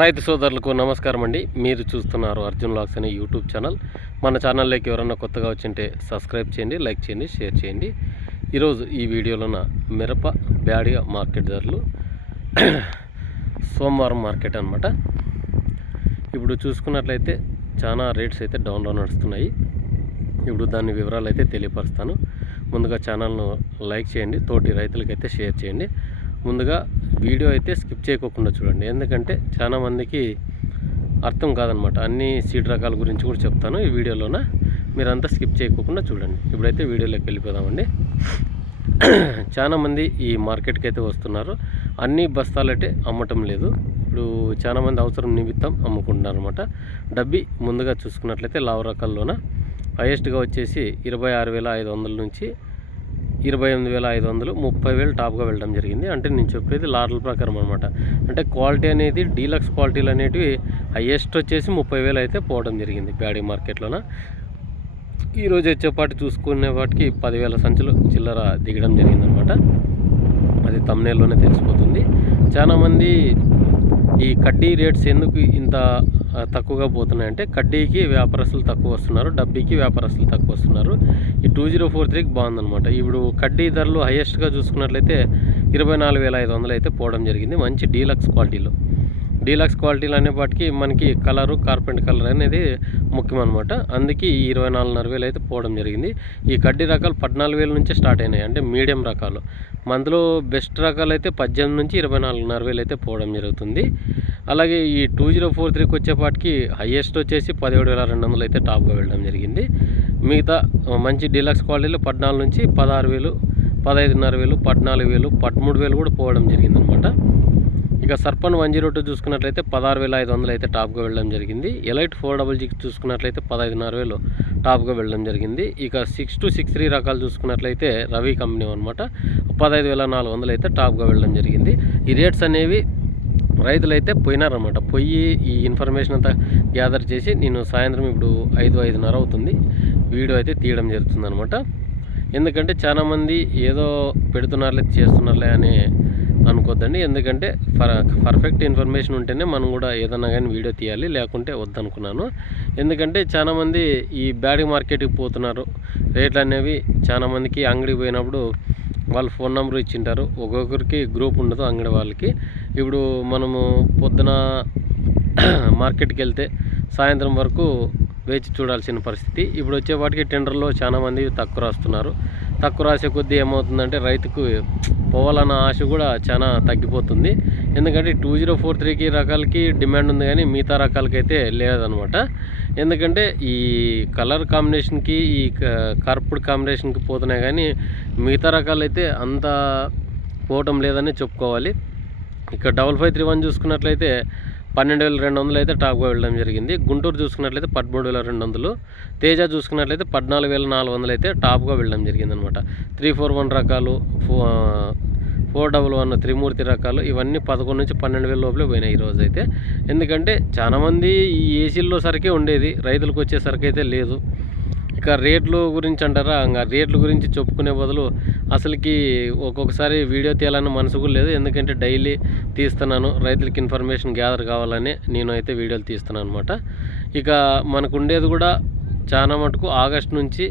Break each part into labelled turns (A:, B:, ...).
A: రైతు సోదరులకు నమస్కారం అండి. మీరు చూస్తున్నారు అర్జున్ లాక్స్ అనే యూట్యూబ్ ఛానల్. మన ఛానల్లోకి ఎవరైనా కొత్తగా వచ్చింటే సబ్స్క్రైబ్ చేయండి లైక్ చేయండి షేర్ చేయండి. ఈరోజు ఈ వీడియోలోన మిరప బ్యాడిగా మార్కెట్ ధరలు సోమవారం మార్కెట్ అనమాట ఇప్పుడు చూసుకున్నట్లయితే చాలా రేట్స్ అయితే డౌన్లో నడుస్తున్నాయి. ఇప్పుడు దాని వివరాలు అయితే తెలియపరుస్తాను. ముందుగా ఛానల్ను లైక్ చేయండి తోటి రైతులకైతే షేర్ చేయండి. ముందుగా వీడియో అయితే స్కిప్ చేయకోకుండా చూడండి. ఎందుకంటే చాలా మందికి అర్థం కాదనమాట. అన్ని సీడ్ రకాల గురించి కూడా చెప్తాను ఈ వీడియోలోన. మీరంతా స్కిప్ చేయకోకుండా చూడండి. ఇప్పుడైతే వీడియోలోకి వెళ్ళిపోదామండి. చాలామంది ఈ మార్కెట్కి అయితే వస్తున్నారు. అన్ని బస్తాలైతే అమ్మటం లేదు. ఇప్పుడు చాలామంది అవసరం నిమిత్తం అమ్ముకుంటున్నారు అనమాట డబ్బి ముందుగా చూసుకున్నట్లయితే లావు రకాల్లోన. హైయెస్ట్గా వచ్చేసి ఇరవై ఆరు వేల ఐదు వందల నుంచి ఇరవై ఎనిమిది వేల ఐదు వందలు ముప్పై వేలు టాప్గా వెళ్ళడం జరిగింది. అంటే నేను చెప్పేది లార్ల ప్రకారం అనమాట అంటే క్వాలిటీ అనేది డీలక్స్ క్వాలిటీలు అనేటివి హైయెస్ట్ వచ్చేసి ముప్పై వేలు అయితే పోవడం జరిగింది ప్యాడీ మార్కెట్లోన. ఈరోజు వచ్చేపాటి చూసుకునే వాటికి పదివేల సంచులు చిల్లర దిగడం జరిగిందనమాట అది తమ్నేల్లోనే తెలిసిపోతుంది. చాలామంది ఈ కడ్డీ రేట్స్ ఎందుకు ఇంత తక్కువగా పోతున్నాయంటే కడ్డీకి వ్యాపారస్తులు తక్కువ వస్తున్నారు డబ్బీకి వ్యాపారస్తులు తక్కువ వస్తున్నారు. ఈ టూ జీరో ఫోర్ త్రీకి బాగుందనమాట ఇప్పుడు కడ్డీ ధరలు హైయెస్ట్గా చూసుకున్నట్లయితే ఇరవై నాలుగు వేల ఐదు వందలు అయితే పోవడం జరిగింది. మంచి డీలక్స్ క్వాలిటీలో డీలక్స్ క్వాలిటీలు అనేపాటికి మనకి కలరు కార్పెంట్ కలర్ అనేది ముఖ్యం అనమాట అందుకే ఈ ఇరవై నాలుగున్నర వేలు అయితే పోవడం జరిగింది. ఈ కడ్డీ రకాలు పద్నాలుగు వేల నుంచే స్టార్ట్ అయినాయి. అంటే మీడియం రకాలు. మందులో బెస్ట్ రకాలు అయితే పద్దెనిమిది నుంచి ఇరవై నాలుగున్నర వేలు అయితే పోవడం జరుగుతుంది. అలాగే ఈ టూ జీరో ఫోర్ త్రీకి వచ్చేపాటికి హయ్యెస్ట్ వచ్చేసి పదిహేడు వేల రెండు వందలు అయితే టాప్గా వెళ్ళడం జరిగింది. మిగతా మంచి డీలక్స్ క్వాలిటీలో పద్నాలుగు నుంచి పదహారు వేలు పదహైదున్నర వేలు పద్నాలుగు వేలు పదమూడు వేలు కూడా పోవడం జరిగింది అనమాట ఇక సర్పన్ వన్ జీరో టూ చూసుకున్నట్లయితే పదహారు వేల ఐదు వందలు అయితే టాప్గా వెళ్ళడం జరిగింది. ఎలైట్ ఫోర్ డబల్ జీ చూసుకున్నట్లయితే పదహైదున్నర వేలు టాప్గా వెళ్ళడం జరిగింది. ఇక సిక్స్ టు సిక్స్ త్రీ రకాలు చూసుకున్నట్లయితే రవి కంపెనీ అనమాట పదహైదు వేల నాలుగు వందలు అయితే టాప్గా వెళ్ళడం జరిగింది. ఈ రేట్స్ అనేవి రైతులైతే పోయినారనమాట పోయి ఈ ఇన్ఫర్మేషన్ అంతా గ్యాదర్ చేసి నేను సాయంత్రం ఇప్పుడు ఐదు ఐదున్నర అవుతుంది. వీడియో అయితే తీయడం జరుగుతుంది అనమాట ఎందుకంటే చాలామంది ఏదో పెడుతున్నారులే చేస్తున్నారులే అని అనుకోద్దండి. ఎందుకంటే ఫర్ పర్ఫెక్ట్ ఇన్ఫర్మేషన్ ఉంటేనే మనం కూడా ఏదన్నా కానీ వీడియో తీయాలి లేకుంటే వద్దనుకున్నాను. ఎందుకంటే చాలామంది ఈ బ్యాడ్ మార్కెట్కి పోతున్నారు. రేట్లు అనేవి చాలామందికి అంగడికి పోయినప్పుడు వాళ్ళు ఫోన్ నెంబర్ ఇచ్చింటారు. ఒక్కొక్కరికి గ్రూప్ ఉండదు అంగడి వాళ్ళకి. ఇప్పుడు మనము పొద్దున మార్కెట్కి వెళ్తే సాయంత్రం వరకు వేచి చూడాల్సిన పరిస్థితి. ఇప్పుడు వచ్చే వాటికి టెండర్లో చాలామంది తక్కువ రాస్తున్నారు. తక్కువ రాసే కొద్దీ ఏమవుతుందంటే రైతుకు పోవాలన్న ఆశ కూడా చాలా తగ్గిపోతుంది. ఎందుకంటే టూ జీరో ఫోర్ త్రీకి రకాలకి డిమాండ్ ఉంది కానీ మిగతా రకాలకైతే లేదనమాట ఎందుకంటే ఈ కలర్ కాంబినేషన్కి ఈ కర్పుడ్ కాంబినేషన్కి పోతున్నాయి కానీ మిగతా రకాలు అయితే అంత పోవటం లేదని చెప్పుకోవాలి. ఇక్కడ డబల్ ఫైవ్ త్రీ వన్ చూసుకున్నట్లయితే పన్నెండు వేల రెండు వందలు అయితే టాప్గా వెళ్ళడం జరిగింది. గుంటూరు చూసుకున్నట్లయితే పదమూడు వేల రెండు వందలు తేజ చూసుకున్నట్లయితే పద్నాలుగు వేల నాలుగు వందలు అయితే టాప్గా వెళ్ళడం జరిగింది అనమాట త్రీ ఫోర్ వన్ రకాలు ఫో ఫోర్ డబల్ వన్ త్రిమూర్తి రకాలు ఇవన్నీ పదకొండు నుంచి పన్నెండు వేల లోపలే పోయినాయి ఈరోజు అయితే. ఎందుకంటే చాలామంది ఈ ఏసీల్లో సరికే ఉండేది రైతులకు వచ్చేసరికి అయితే లేదు. ఇక రేట్లు గురించి అంటారా? ఇంకా రేట్ల గురించి చెప్పుకునే బదులు అసలుకి ఒక్కొక్కసారి వీడియో తీయాలని మనసు కూడా లేదు. ఎందుకంటే డైలీ తీస్తున్నాను. రైతులకి ఇన్ఫర్మేషన్ గ్యాదర్ కావాలని నేను అయితే వీడియోలు తీస్తున్నాను అనమాట ఇక మనకు ఉండేది కూడా చాలా మటుకు ఆగస్ట్ నుంచి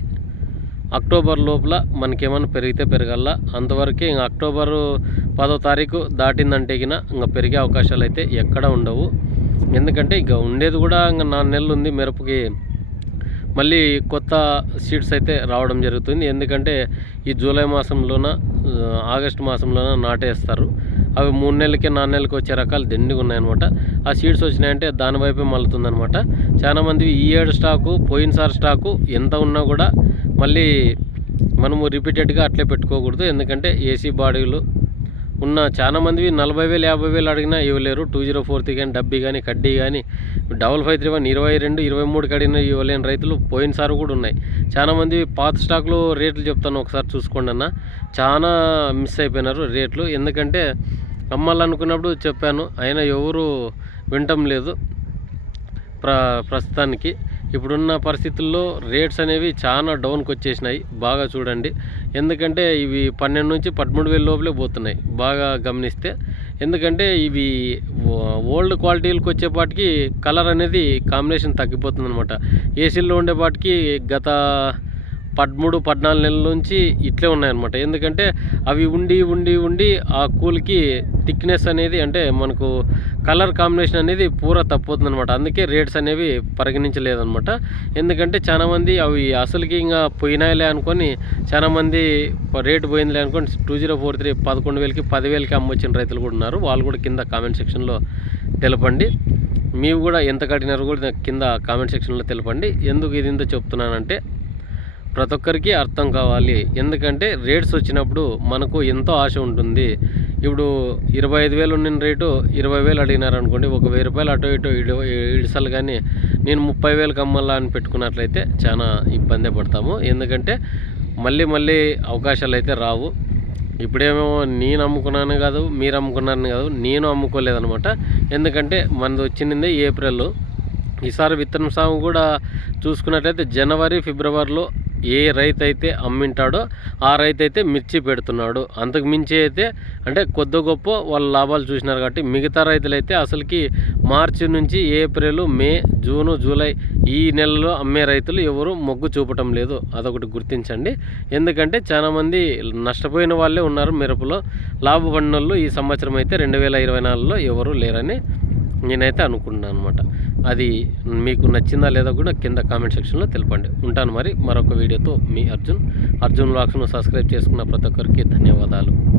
A: అక్టోబర్ లోపల మనకేమైనా పెరిగితే పెరగల అంతవరకే ఇంకా అక్టోబరు పదో తారీఖు దాటిందంటే గిన ఇంకా పెరిగే అవకాశాలు అయితే ఎక్కడ ఉండవు. ఎందుకంటే ఇక ఉండేది కూడా ఇంకా నాలుగు నెలలు ఉంది. మిరపకి మళ్ళీ కొత్త సీడ్స్ అయితే రావడం జరుగుతుంది. ఎందుకంటే ఈ జూలై మాసంలోన ఆగస్టు ఆగస్ట్ మాసంలోన నాటేస్తారు. అవి మూడు నెలలకి నాలుగు నెలలకి వచ్చే రకాలు దిండుగా ఉన్నాయన్నమాట. ఆ సీడ్స్ వచ్చినాయంటే దాని వైపే మళ్ళుతుందనమాట చాలామంది ఈ ఏడు స్టాకు పోయినసారి స్టాకు ఎంత ఉన్నా కూడా మళ్ళీ మనము రిపీటెడ్గా అట్లే పెట్టుకోకూడదు. ఎందుకంటే ఏసీ బాడీలు ఉన్న చాలామంది నలభై వేలు యాభై వేలు అడిగినా ఇవ్వలేరు. టూ జీరో ఫోర్ త్రీ కానీ డబ్బీ కానీ కడ్డీ కానీ డబల్ ఫైవ్ త్రీ వన్ ఇరవై రెండు ఇరవై మూడు కడిగిన ఇవ్వలేని రైతులు పోయినసారి కూడా ఉన్నాయి. చాలామంది పాత స్టాక్లో రేట్లు చెప్తాను ఒకసారి చూసుకోండి అన్న. చాలా మిస్ అయిపోయినారు రేట్లు. ఎందుకంటే అమ్మాలనుకున్నప్పుడు చెప్పాను అయినా ఎవరు వినటం లేదు ప్ర ప్రస్తుతానికి. ఇప్పుడున్న పరిస్థితుల్లో రేట్స్ అనేవి చాలా డౌన్కి వచ్చేసినాయి. బాగా చూడండి. ఎందుకంటే ఇవి పన్నెండు నుంచి పదమూడు వేల లోపలే పోతున్నాయి. బాగా గమనిస్తే ఎందుకంటే ఇవి ఓల్డ్ క్వాలిటీలకు వచ్చేపాటికి కలర్ అనేది కాంబినేషన్ తగ్గిపోతుంది అనమాట ఏసీల్లో ఉండేపాటికి గత పదమూడు పద్నాలుగు నెలల నుంచి ఇట్లే ఉన్నాయన్నమాట. ఎందుకంటే అవి ఉండి ఉండి ఉండి ఆ కూల్కి థిక్నెస్ అనేది అంటే మనకు కలర్ కాంబినేషన్ అనేది పూరా తప్పుతుంది అనమాట అందుకే రేట్స్ అనేవి పరిగణించలేదనమాట ఎందుకంటే చాలామంది అవి అసలుకి ఇంకా పోయినాయిలే అనుకొని చాలామంది రేటు పోయిందిలే అనుకొని టూ జీరో ఫోర్ త్రీ పదకొండు వేలకి పదివేలకి అమ్మొచ్చిన రైతులు కూడా ఉన్నారు. వాళ్ళు కూడా కింద కామెంట్ సెక్షన్లో తెలపండి. మీరు కూడా ఎంత కట్టినారో కూడా కింద కామెంట్ సెక్షన్లో తెలపండి. ఎందుకు ఇది ఇంత చెప్తున్నానంటే ప్రతి ఒక్కరికి అర్థం కావాలి. ఎందుకంటే రేట్స్ వచ్చినప్పుడు మనకు ఎంతో ఆశ ఉంటుంది. ఇప్పుడు ఇరవై ఐదు వేలు ఉన్న రేటు ఇరవై వేలు అడిగినారు అనుకోండి ఒక వెయ్యి రూపాయలు అటు ఇటు ఇడిసలు కానీ నేను ముప్పై వేలకు అమ్మాలా అని పెట్టుకున్నట్లయితే చాలా ఇబ్బంది పడతాము. ఎందుకంటే మళ్ళీ మళ్ళీ అవకాశాలు అయితే రావు. ఇప్పుడేమో నేను అమ్ముకున్నాను కాదు మీరు అమ్ముకున్నారని కాదు నేను అమ్ముకోలేదనమాట. ఎందుకంటే మనది వచ్చింది ఏప్రిల్. ఈసారి విత్తనం సాగు కూడా చూసుకున్నట్లయితే జనవరి ఫిబ్రవరిలో ఏ రైతు అయితే అమ్మింటాడో ఆ రైతు అయితే మిర్చి పెడుతున్నాడు. అంతకు మించి అయితే అంటే కొద్ది గొప్ప వాళ్ళ లాభాలు చూసినారు కాబట్టి మిగతా రైతులు అయితే అసలుకి మార్చి నుంచి ఏప్రిల్ మే జూను జూలై ఈ నెలలో అమ్మే రైతులు ఎవరు మొగ్గు చూపటం లేదు. అదొకటి గుర్తించండి. ఎందుకంటే చాలామంది నష్టపోయిన వాళ్ళే ఉన్నారు మిరపలో. లాభపడిన ఈ సంవత్సరం అయితే రెండు వేల ఇరవై నాలుగులో ఎవరు లేరని నేనైతే అనుకుంటున్నాను అనమాట అది మీకు నచ్చిందా లేదా కూడా కింద కామెంట్ సెక్షన్లో తెలపండి. ఉంటాను మరి మరొక వీడియోతో మీ అర్జున్. అర్జున్ వ్లాగ్స్ను సబ్స్క్రైబ్ చేసుకున్న ప్రతి ఒక్కరికి ధన్యవాదాలు.